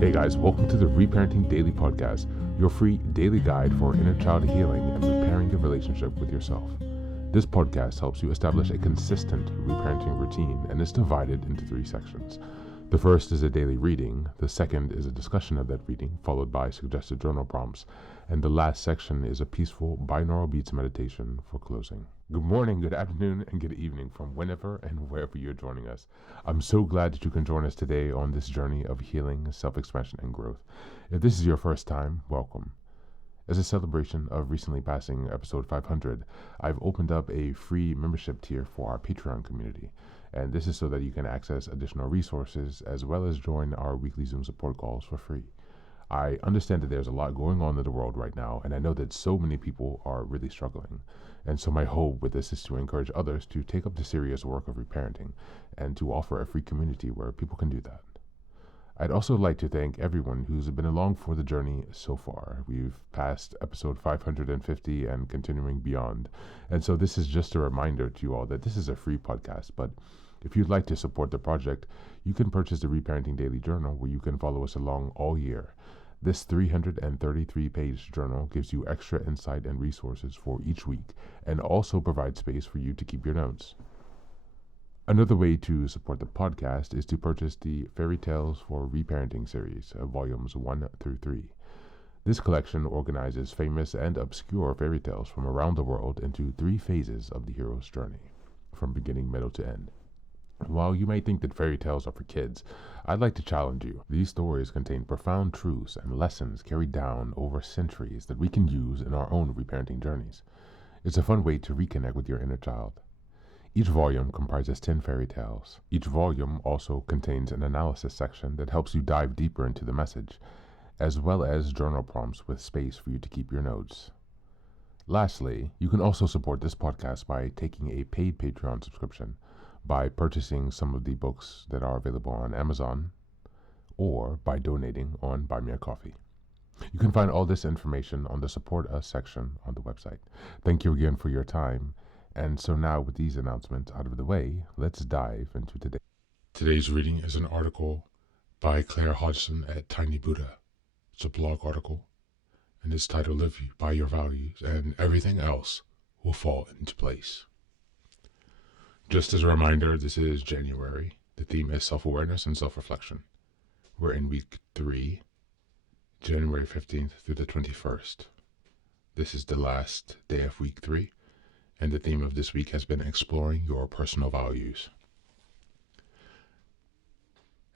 Hey guys, welcome to the Reparenting Daily podcast, your free daily guide for inner child healing and repairing your relationship with yourself. This podcast helps you establish a consistent reparenting routine and is divided into 3 sections. The first is a daily reading, the second is a discussion of that reading, followed by suggested journal prompts, and the last section is a peaceful binaural beats meditation for closing. Good morning, good afternoon, and good evening from whenever and wherever you're joining us. I'm so glad that you can join us today on this journey of healing, self-expression, and growth. If this is your first time, welcome. As a celebration of recently passing episode 500, I've opened up a free membership tier for our Patreon community. And this is so that you can access additional resources as well as join our weekly Zoom support calls for free. I understand that there's a lot going on in the world right now, and I know that so many people are really struggling. And so my hope with this is to encourage others to take up the serious work of reparenting and to offer a free community where people can do that. I'd also like to thank everyone who's been along for the journey so far. We've passed episode 550 and continuing beyond. And so this is just a reminder to you all that this is a free podcast, but if you'd like to support the project, you can purchase the Reparenting Daily Journal where you can follow us along all year. This 333-page journal gives you extra insight and resources for each week and also provides space for you to keep your notes. Another way to support the podcast is to purchase the Fairy Tales for Reparenting series, volumes 1 through 3. This collection organizes famous and obscure fairy tales from around the world into 3 phases of the hero's journey, from beginning, middle, to end. While you may think that fairy tales are for kids, I'd like to challenge you. These stories contain profound truths and lessons carried down over centuries that we can use in our own reparenting journeys. It's a fun way to reconnect with your inner child. Each volume comprises 10 fairy tales. Each volume also contains an analysis section that helps you dive deeper into the message, as well as journal prompts with space for you to keep your notes. Lastly, you can also support this podcast by taking a paid Patreon subscription, by purchasing some of the books that are available on Amazon, or by donating on Buy Me a Coffee. You can find all this information on the Support Us section on the website. Thank you again for your time. And so now with these announcements out of the way, let's dive into today. Today's reading is an article by Claire Hodgson at Tiny Buddha. It's a blog article, and it's titled Live by Your Values and Everything Else Will Fall into Place. Just as a reminder, this is January. The theme is self-awareness and self-reflection. We're in week 3, January 15th through the 21st. This is the last day of week 3, and the theme of this week has been exploring your personal values.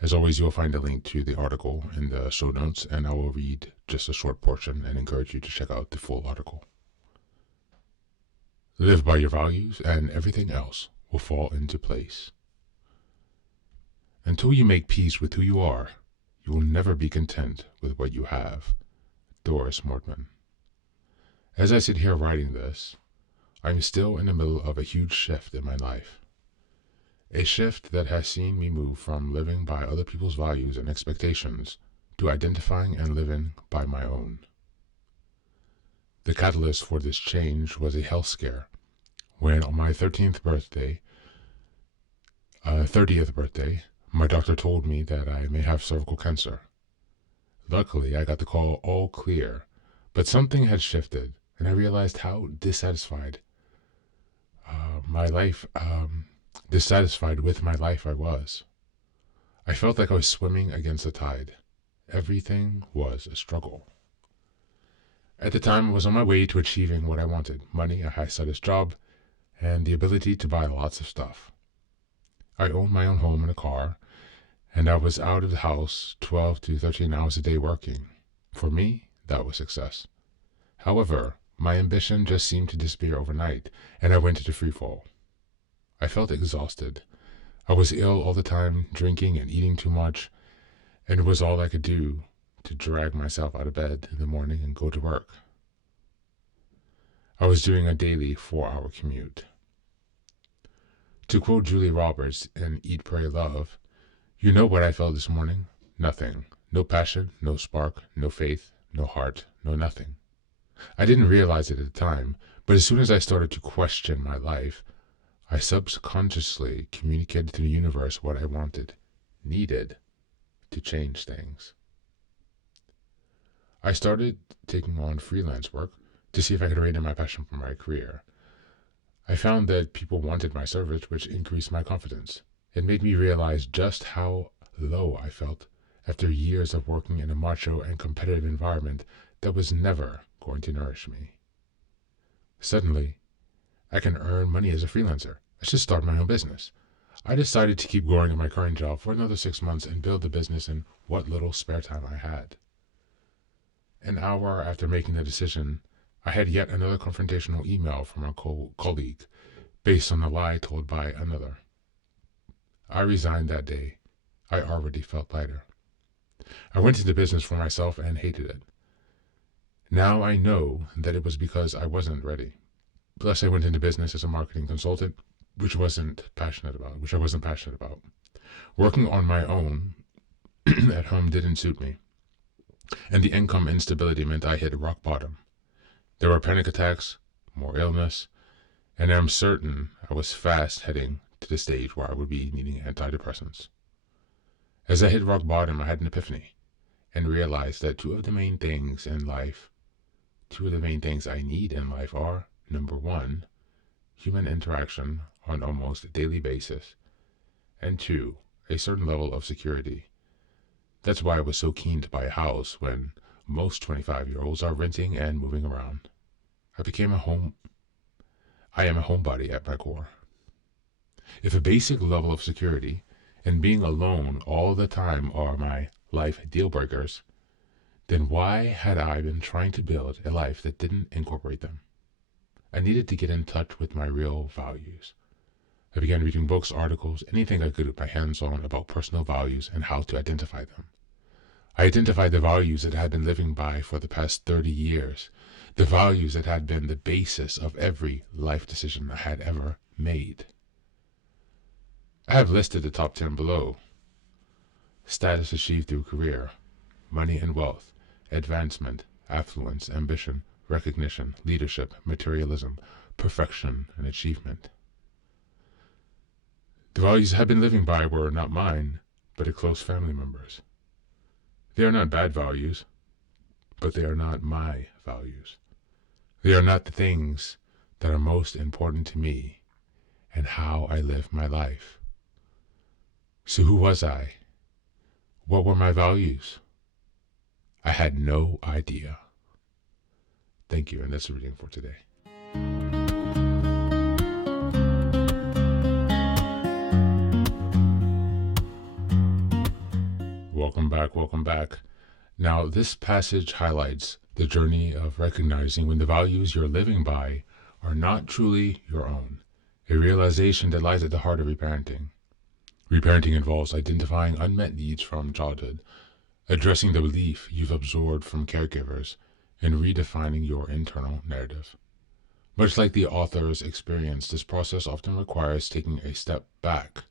As always, you'll find a link to the article in the show notes, and I will read just a short portion and encourage you to check out the full article. Live by your values, and everything else will fall into place. Until you make peace with who you are, you will never be content with what you have. Doris Mortman. As I sit here writing this, I'm still in the middle of a huge shift in my life. A shift that has seen me move from living by other people's values and expectations to identifying and living by my own. The catalyst for this change was a health scare when on my 30th birthday, my doctor told me that I may have cervical cancer. Luckily, I got the call all clear, but something had shifted, and I realized how dissatisfied with my life I was. I felt like I was swimming against the tide. Everything was a struggle. At the time, I was on my way to achieving what I wanted: money, a high-status job, and the ability to buy lots of stuff. I owned my own home and a car, and I was out of the house 12 to 13 hours a day working. For me, that was success. However, my ambition just seemed to disappear overnight, and I went into freefall. I felt exhausted. I was ill all the time, drinking and eating too much, and it was all I could do to drag myself out of bed in the morning and go to work. I was doing a daily 4-hour commute. To quote Julia Roberts in Eat, Pray, Love, "You know what I felt this morning? Nothing. No passion, no spark, no faith, no heart, no nothing." I didn't realize it at the time, but as soon as I started to question my life, I subconsciously communicated to the universe what I wanted, needed, to change things. I started taking on freelance work to see if I could reignite my passion for my career. I found that people wanted my service, which increased my confidence. It made me realize just how low I felt after years of working in a macho and competitive environment that was never going to nourish me. Suddenly, I can earn money as a freelancer. I should start my own business. I decided to keep going at my current job for another 6 months and build the business in what little spare time I had. An hour after making the decision, I had yet another confrontational email from a colleague based on a lie told by another. I resigned that day. I already felt lighter. I went into business for myself and hated it. Now I know that it was because I wasn't ready. Plus, I went into business as a marketing consultant, which I wasn't passionate about. Working on my own at home didn't suit me, and the income instability meant I hit rock bottom. There were panic attacks, more illness, and I'm certain I was fast heading to the stage where I would be needing antidepressants. As I hit rock bottom, I had an epiphany and realized that two of the main things I need in life are, number one, human interaction on almost a daily basis, and two, a certain level of security. That's why I was so keen to buy a house when most 25-year-olds are renting and moving around. I am a homebody at my core. If a basic level of security and being alone all the time are my life deal breakers, then why had I been trying to build a life that didn't incorporate them? I needed to get in touch with my real values. I began reading books, articles, anything I could get my hands on about personal values and how to identify them. I identified the values that I had been living by for the past 30 years, the values that had been the basis of every life decision I had ever made. I have listed the top 10 below. Status achieved through career, money and wealth, advancement, affluence, ambition, recognition, leadership, materialism, perfection, and achievement. The values I had been living by were not mine, but a close family member's. They are not bad values, but they are not my values. They are not the things that are most important to me and how I live my life. So who was I? What were my values? I had no idea. Thank you, and that's the reading for today. Welcome back. Now, this passage highlights the journey of recognizing when the values you're living by are not truly your own, a realization that lies at the heart of reparenting. Reparenting involves identifying unmet needs from childhood, addressing the belief you've absorbed from caregivers, and redefining your internal narrative. Much like the author's experience, this process often requires taking a step back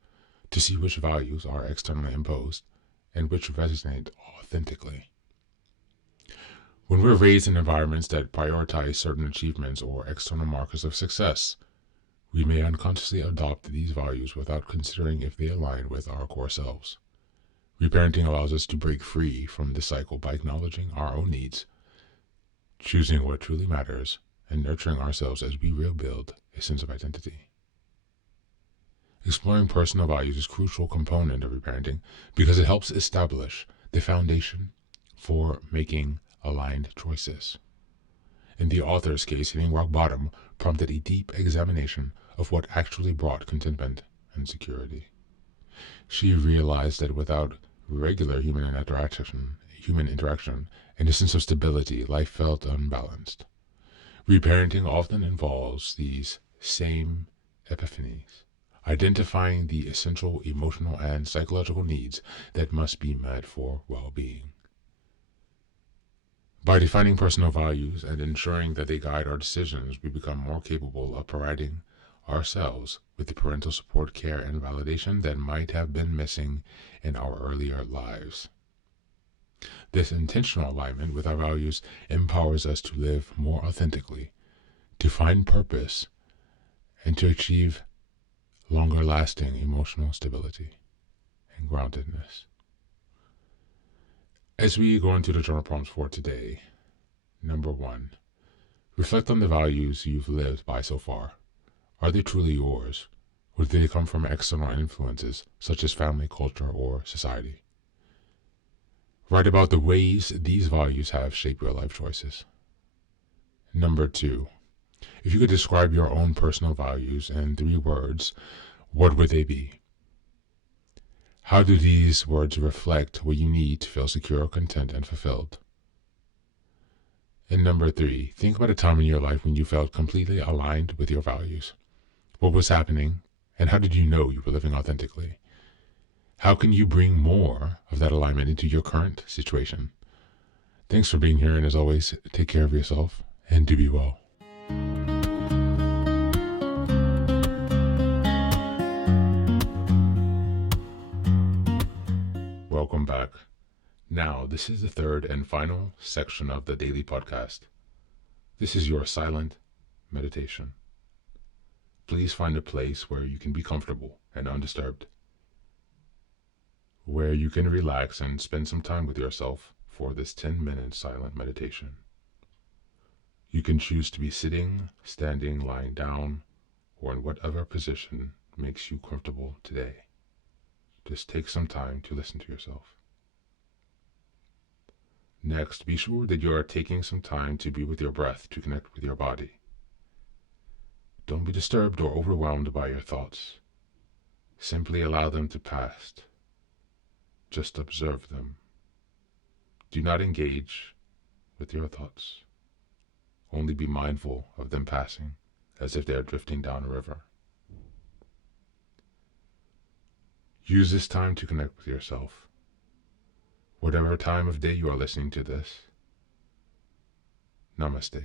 to see which values are externally imposed and which resonate authentically. When we're raised in environments that prioritize certain achievements or external markers of success, we may unconsciously adopt these values without considering if they align with our core selves. Reparenting allows us to break free from this cycle by acknowledging our own needs, choosing what truly matters, and nurturing ourselves as we rebuild a sense of identity. Exploring personal values is a crucial component of reparenting because it helps establish the foundation for making aligned choices. In the author's case, hitting rock bottom prompted a deep examination of what actually brought contentment and security. She realized that without regular human interaction and a sense of stability, life felt unbalanced. Reparenting often involves these same epiphanies, identifying the essential emotional and psychological needs that must be met for well-being. By defining personal values and ensuring that they guide our decisions, we become more capable of providing ourselves with the parental support, care, and validation that might have been missing in our earlier lives. This intentional alignment with our values empowers us to live more authentically, to find purpose, and to achieve longer-lasting emotional stability and groundedness. As we go into the journal prompts for today, number 1, reflect on the values you've lived by so far. Are they truly yours, or do they come from external influences such as family, culture, or society? Write about the ways these values have shaped your life choices. Number 2, if you could describe your own personal values in 3 words, what would they be? How do these words reflect what you need to feel secure, content, and fulfilled? And number 3, think about a time in your life when you felt completely aligned with your values. What was happening, and how did you know you were living authentically? How can you bring more of that alignment into your current situation? Thanks for being here, and as always, take care of yourself, and do be well. Welcome back. Now, this is the third and final section of the daily podcast. This is your silent meditation. Please find a place where you can be comfortable and undisturbed, where you can relax and spend some time with yourself for this 10-minute silent meditation. You can choose to be sitting, standing, lying down, or in whatever position makes you comfortable today. Just take some time to listen to yourself. Next, be sure that you are taking some time to be with your breath to connect with your body. Don't be disturbed or overwhelmed by your thoughts. Simply allow them to pass. Just observe them. Do not engage with your thoughts. Only be mindful of them passing, as if they are drifting down a river. Use this time to connect with yourself. Whatever time of day you are listening to this, Namaste.